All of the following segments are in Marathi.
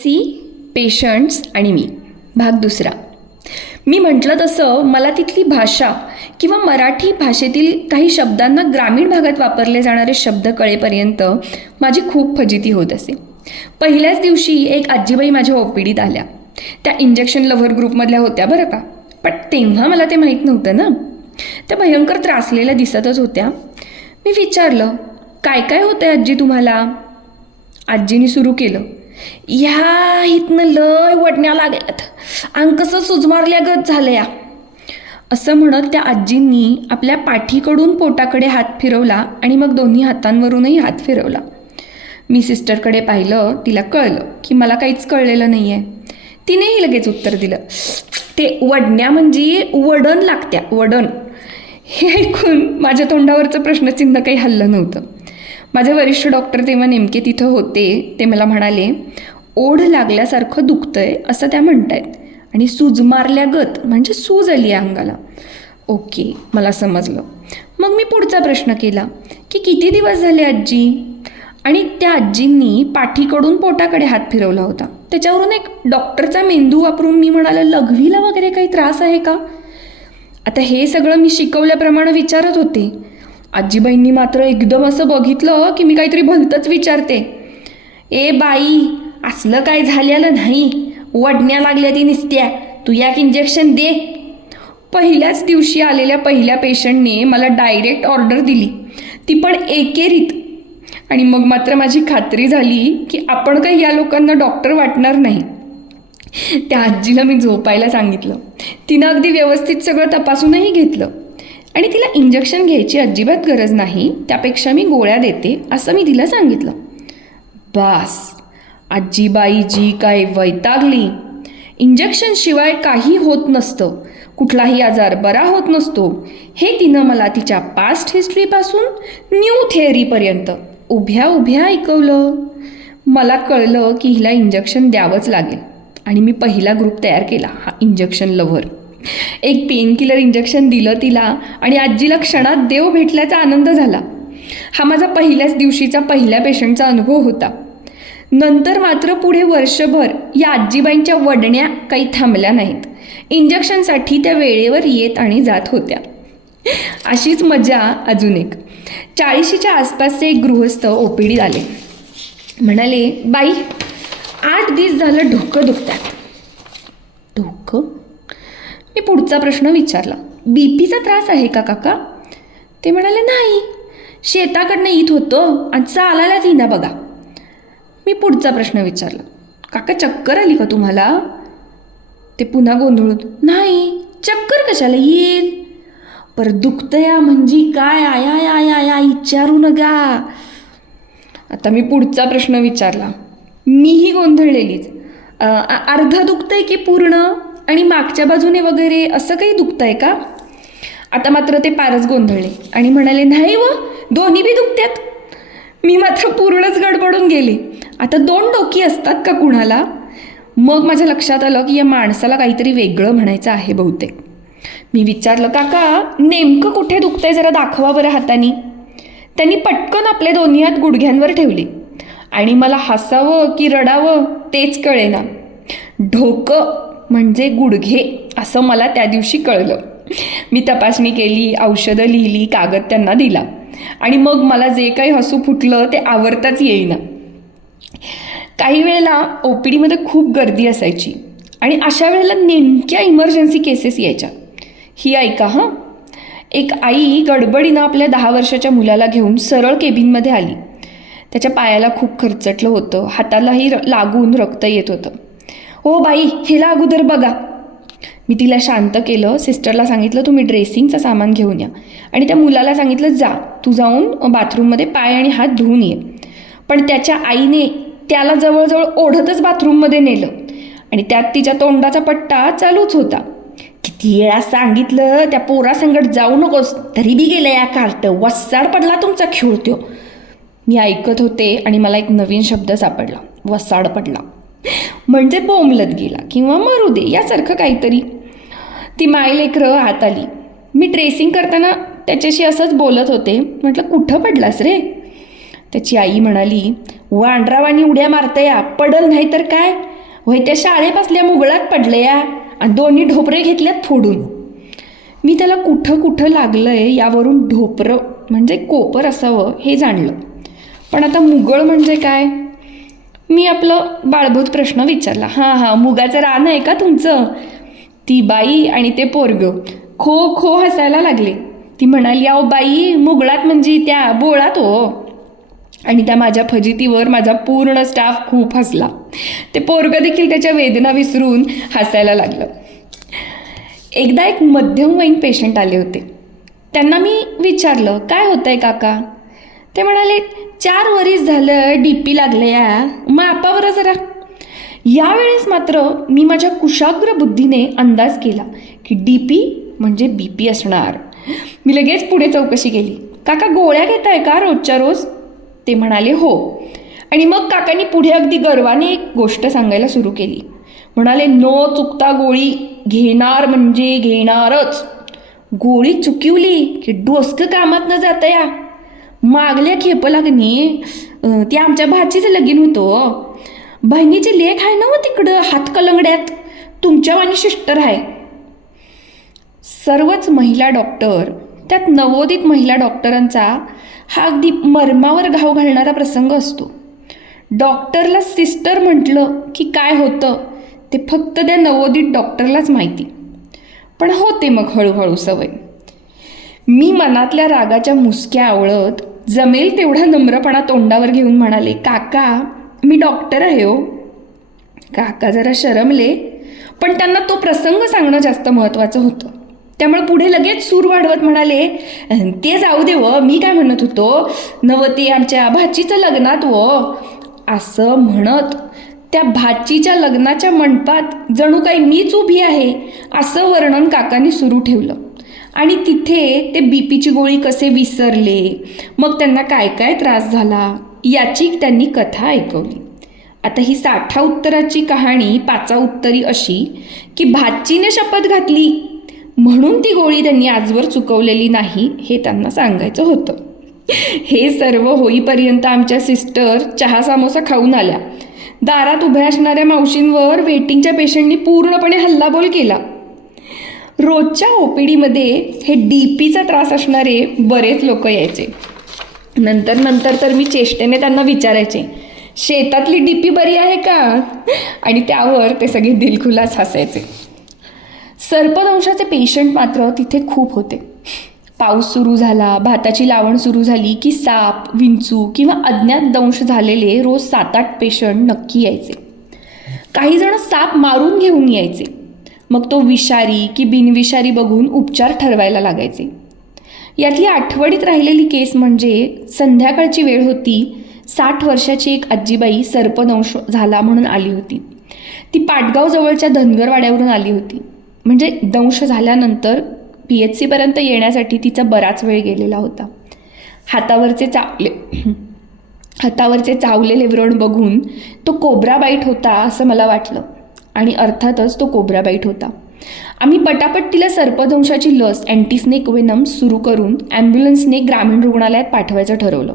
सी पेशंट्स आणि मी भाग दुसरा. मी म्हटलं तसं मला तिथली भाषा किंवा मराठी भाषेतील काही शब्दांना ग्रामीण भागात वापरले जाणारे शब्द कळेपर्यंत माझी खूप फजिती होत असे. पहिल्याच दिवशी एक आजीबाई माझ्या ओपीडीत आल्या. त्या इंजेक्शन लव्हर ग्रुपमधल्या होत्या बरं का. पण तेव्हा मला ते माहीत नव्हतं ना. त्या भयंकर त्रासलेल्या दिसतच होत्या. मी विचारलं काय काय होतं आजी तुम्हाला? आजीने सुरू केलं ह्या इथनं लय वडण्या लागल्यात. अंग कसं सुजमारल्यागत झालं या असं म्हणत त्या आजींनी आपल्या पाठीकडून पोटाकडे हात फिरवला आणि मग दोन्ही हातांवरूनही हात फिरवला. मी सिस्टरकडे पाहिलं तिला कळलं की मला काहीच कळलेलं नाही आहे तिनेही लगेच उत्तर दिलं. ते वडण्या म्हणजे वडण लागत्या वडण. हे ऐकून माझ्या तोंडावरचं प्रश्नचिन्ह काही हल्लं नव्हतं. माझे वरिष्ठ डॉक्टर तेव्हा नेमके तिथं होते ते मला म्हणाले ओढ लागल्यासारखं दुखतंय असं त्या म्हणतायत. आणि सूज मारल्यागत म्हणजे सूज आली आहे अंगाला. ओके मला समजलं. मग मी पुढचा प्रश्न केला की किती दिवस झाले आजी आणि त्या आजींनी पाठीकडून पोटाकडे हात फिरवला होता. त्याच्यावरून एक डॉक्टरचा मेंदू वापरून मी म्हणालं लघवीला वगैरे काही त्रास आहे का? आता हे सगळं मी शिकवल्याप्रमाणे विचारत होते. आजीबाईंनी मात्र एकदम असं बघितलं की मी काहीतरी भलतंच विचारते. ए बाई असलं काय झालेलं नाही? वडण्या लागल्या ती निसत्या. तू याक इंजेक्शन दे. पहिल्याच दिवशी आलेल्या पहिल्या पेशंटने मला डायरेक्ट ऑर्डर दिली. ती पण एकेरीत. आणि मग मात्र माझी खात्री झाली की आपण काही या लोकांना डॉक्टर वाटणार नाही. त्या आजीला मी झोपायला सांगितलं. तिनं अगदी व्यवस्थित सगळं तपासूनही घेतलं. आणि तिला इंजेक्शन घ्यायची अजिबात गरज नाही त्यापेक्षा मी गोळ्या देते असं मी तिला सांगितलं. बास आजीबाई जी काय वैतागली. इंजेक्शनशिवाय काही होत नसतं कुठलाही आजार बरा होत नसतो. हे तिनं मला तिच्या पास्ट हिस्ट्रीपासून न्यू थेअरीपर्यंत उभ्या उभ्या ऐकवलं. मला कळलं की हिला इंजेक्शन द्यावंच लागेल. आणि मी पहिला ग्रुप तयार केला हा इंजेक्शन लव्हर एक पेनकिलर इंजेक्शन दिलं तिला आणि आजीला क्षणात देव भेटल्याचा आनंद झाला. हा माझा पहिल्याच दिवशीचा पहिल्या पेशंटचा अनुभव होता. नंतर मात्र पुढे वर्षभर या आजीबाईंच्या वडण्या काही थांबल्या नाहीत. इंजेक्शनसाठी त्या वेळेवर येत आणि जात होत्या. अशीच मजा अजून एक. चाळीशीच्या आसपासचे एक गृहस्थ ओपीडीत आले. म्हणाले बाई आठ दिवस झालं ढोकं दुखतात. डोकं? मी पुढचा प्रश्न विचारला. बी पीचा त्रास आहे का काका? ते म्हणाले नाही. शेताकडनं येत होतं आणि चालायलाच येईना बघा. मी पुढचा प्रश्न विचारला. काका चक्कर आली का तुम्हाला? ते पुन्हा गोंधळून नाही. चक्कर कशाला येईल? पर दुखतया म्हणजे काय? आया आया आया विचारू नका. आता मी पुढचा प्रश्न विचारला. मीही गोंधळलेलीच. अर्ध दुखतंय की पूर्ण? आणि मागच्या बाजूने वगैरे असं काही दुखतंय का? आता मात्र ते पारच गोंधळले आणि म्हणाले नाही व दोन्ही बी दुखत्यात. मी मात्र पूर्णच गडबडून गेले. आता दोन डोकी असतात का कुणाला? मग माझ्या लक्षात आलं की या माणसाला काहीतरी वेगळं म्हणायचं आहे बहुतेक. मी विचारलं काका नेमकं कुठे दुखतंय जरा दाखवा बरं हातानी. त्यांनी पटकन आपले दोन्ही हात गुडघ्यांवर ठेवले आणि मला हसावं की रडावं तेच कळेना. ढोकं म्हणजे गुडघे असं मला त्या दिवशी कळलं. मी तपासणी केली औषधं लिहिली कागद त्यांना दिला. आणि मग मला जे काही हसू फुटलं ते आवरताच येईना. काही वेळेला ओ पी डीमध्ये खूप गर्दी असायची. आणि अशा वेळेला नेमक्या इमर्जन्सी केसेस यायच्या. ही ऐका हां. एक आई गडबडीनं आपल्या दहा वर्षाच्या मुलाला घेऊन सरळ केबिनमध्ये आली. त्याच्या पायाला खूप खरचटलं होतं. हातालाही र- लागून रक्त येत होतं. हो बाई हिला अगोदर बघा. मी तिला शांत केलं सिस्टरला सांगितलं तुम्ही ड्रेसिंगचं सामान घेऊन या. आणि त्या मुलाला सांगितलं जा तू जाऊन बाथरूममध्ये पाय आणि हात धुवून ये. पण त्याच्या आईने त्याला जवळजवळ ओढतच बाथरूममध्ये नेलं. आणि त्यात तिच्या तोंडाचा पट्टा चालूच होता. किती वेळा सांगितलं त्या पोरासंगट जाऊ नकोस तरी बी गेलं या कार्ट वस्साड पडला तुमचा खेळत्यो मी ऐकत होते आणि मला एक नवीन शब्द सापडला. वसाड पडला. म्हणजे बोंबलत गेला किंवा मरू दे यासारखं काहीतरी. ती मायलेकरं आत आली. मी ड्रेसिंग करताना त्याच्याशी असंच बोलत होते. म्हटलं कुठं पडलास रे? त्याची आई म्हणाली वांड्रावानी उड्या मारतया पडल नाही तर काय? वय त्या शाळेपासल्या मुगळात पडले या आणि दोन्ही ढोपरे घेतल्यात फोडून. मी त्याला कुठं कुठं लागलंय यावरून ढोपरं म्हणजे कोपर असावं हे जाणलं. पण आता मुगळ म्हणजे काय? मी आपलं बाळभूत प्रश्न विचारला. हां हां मुगाचं रान आहे का तुमचं? ती बाई आणि ते पोरग खो खो हसायला लागले. ती म्हणाली अहो बाई मुगळात म्हणजे त्या बोळात हो. आणि त्या माझ्या फजितीवर माझा पूर्ण स्टाफ खूप हसला. ते पोरग देखील त्याच्या वेदना विसरून हसायला लागलं. एकदा एक मध्यमवयीन पेशंट आले होते. त्यांना मी विचारलं काय होतंय काका? ते म्हणाले चार वरीस झालं डी पी लागलं या. मग आपा बरं जरा. यावेळेस मात्र मी माझ्या कुशाग्र बुद्धीने अंदाज केला की डी पी म्हणजे बी पी असणार. मी लगेच पुढे चौकशी केली. काका गोळ्या घेताय का रोजच्या रोज? ते म्हणाले हो. आणि मग काकांनी पुढे अगदी गर्वाने एक गोष्ट सांगायला सुरू केली. म्हणाले न चुकता गोळी घेणार म्हणजे घेणारच. गोळी चुकिवली की डोसकं कामात न जाता या. मागल्या खेप लागणी ते ती आमच्या भाचीचं लगीन होतं. बहिणीची लेख आहे ना मग तिकडं हातकलंगड्यात तुमच्यावानी शिस्टर आहे. सर्वच महिला डॉक्टर त्यात नवोदित महिला डॉक्टरांचा हा अगदी मर्मावर घाव घालणारा प्रसंग असतो. डॉक्टरला सिस्टर म्हटलं की काय होतं ते फक्त त्या नवोदित डॉक्टरलाच माहिती. पण होते मग हळूहळू सवय. मी मनातल्या रागाच्या मुसक्या आवळत जमेल तेवढा नम्रपणा तोंडावर घेऊन म्हणाले काका मी डॉक्टर आहे हो. काका जरा शरमले. पण त्यांना तो प्रसंग सांगणं जास्त महत्त्वाचं होतं. त्यामुळे पुढे लगेच सूर वाढवत म्हणाले ते जाऊ दे व मी काय म्हणत होतो? नवती आमच्या भाचीचं लग्नात व. असं म्हणत? त्या भाचीच्या लग्नाच्या मंडपात जणू काही मीच उभी आहे? असं वर्णन काकांनी सुरू ठेवलं. आणि तिथे ते बी पीची गोळी कसे विसरले? मग त्यांना काय काय त्रास झाला? याची त्यांनी कथा ऐकवली. आता ही साठा उत्तराची कहाणी पाचा उत्तरी अशी की भाचीने शपथ घातली. म्हणून ती गोळी त्यांनी आजवर चुकवलेली नाही हे त्यांना सांगायचं होतं. हे सर्व होईपर्यंत आमच्या सिस्टर चहा सामोसा खाऊन आल्या. दारात उभ्या असणाऱ्या मावशींवर वेटिंगच्या पेशंटनी पूर्णपणे हल्लाबोल केला. रोजच्या ओ पी डीमध्ये हे डी पीचा त्रास असणारे बरेच लोक यायचे. नंतर नंतर तर मी चेष्टेने त्यांना विचारायचे शेतातली डी पी बरी आहे का? आणि त्यावर ते सगळे दिलखुलास हसायचे. सर्पदंशाचे पेशंट मात्र तिथे खूप होते. पाऊस सुरू झाला भाताची लावण सुरू झाली की साप विंचू किंवा अज्ञात दंश झालेले रोज सात आठ पेशंट नक्की यायचे. काही जण साप मारून घेऊन यायचे. मग तो विषारी की बिनविषारी बघून उपचार ठरवायला लागायचे. यातली आठवडीत राहिलेली केस म्हणजे संध्याकाळची वेळ होती. साठ वर्षाची एक आजीबाई सर्पदंश झाला म्हणून आली होती. ती पाटगाव जवळच्या धनगरवाड्यावरून आली होती. म्हणजे दंश झाल्यानंतर पी एच सीपर्यंत येण्यासाठी तिचा बराच वेळ गेलेला होता. हातावरचे चावले हातावरचे चावलेले व्रण बघून तो कोब्रा बाईट होता असं मला वाटलं. आणि अर्थातच तो कोबरा बाईट होता. आम्ही पटापट तिला सर्पदंशाची लस अँटीस्नेक वेनम सुरू करून ॲम्ब्युलन्सने ग्रामीण रुग्णालयात पाठवायचं ठरवलं.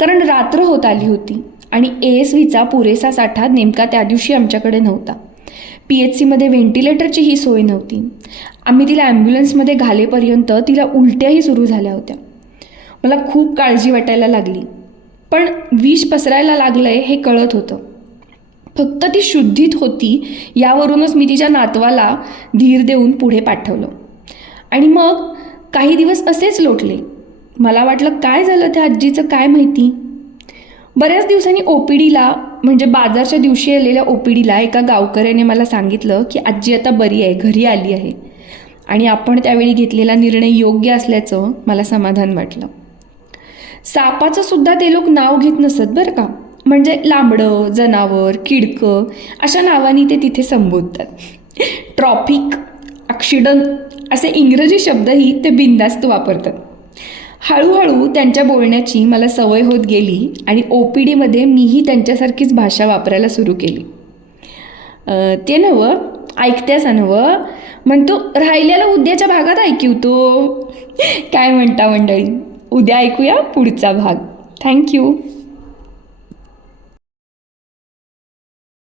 कारण रात्र होत आली होती आणि ए एस व्हीचा पुरेसा साठा नेमका त्या दिवशी आमच्याकडे नव्हता. पी एच सीमध्ये व्हेंटिलेटरची ही सोय नव्हती. आम्ही तिला ॲम्ब्युलन्समध्ये घालेपर्यंत तिला उलट्याही सुरू झाल्या होत्या. मला खूप काळजी वाटायला लागली. पण विष पसरायला लागलं आहे हे कळत होतं. फक्त ती शुद्धीत होती यावरूनच मी तिच्या नातवाला धीर देऊन पुढे पाठवलं. आणि मग काही दिवस असेच लोटले. मला वाटलं काय झालं त्या आजीचं काय माहिती? बऱ्याच दिवसांनी ओ पी डीला म्हणजे बाजारच्या दिवशी आलेल्या ओ पी डीला एका गावकऱ्याने मला सांगितलं की आजी आता बरी आहे घरी आली आहे. आणि आपण त्यावेळी घेतलेला निर्णय योग्य असल्याचं मला समाधान वाटलं. सापाचं सुद्धा ते लोक नाव घेत नसत बरं का? म्हणजे लांबडं जनावर किडकं अशा नावाने ते तिथे संबोधतात. ट्रॉफिक ॲक्सिडंट असे इंग्रजी शब्दही ते बिंदास्त वापरतात. हळूहळू त्यांच्या बोलण्याची मला सवय होत गेली आणि ओ पी डीमध्ये मीही त्यांच्यासारखीच भाषा वापरायला सुरू केली. ते नवं ऐकत्यास नवं म्हणतो राहिलेला उद्याच्या भागात ऐकवतो काय म्हणता मंडळी? उद्या ऐकूया पुढचा भाग. थँक्यू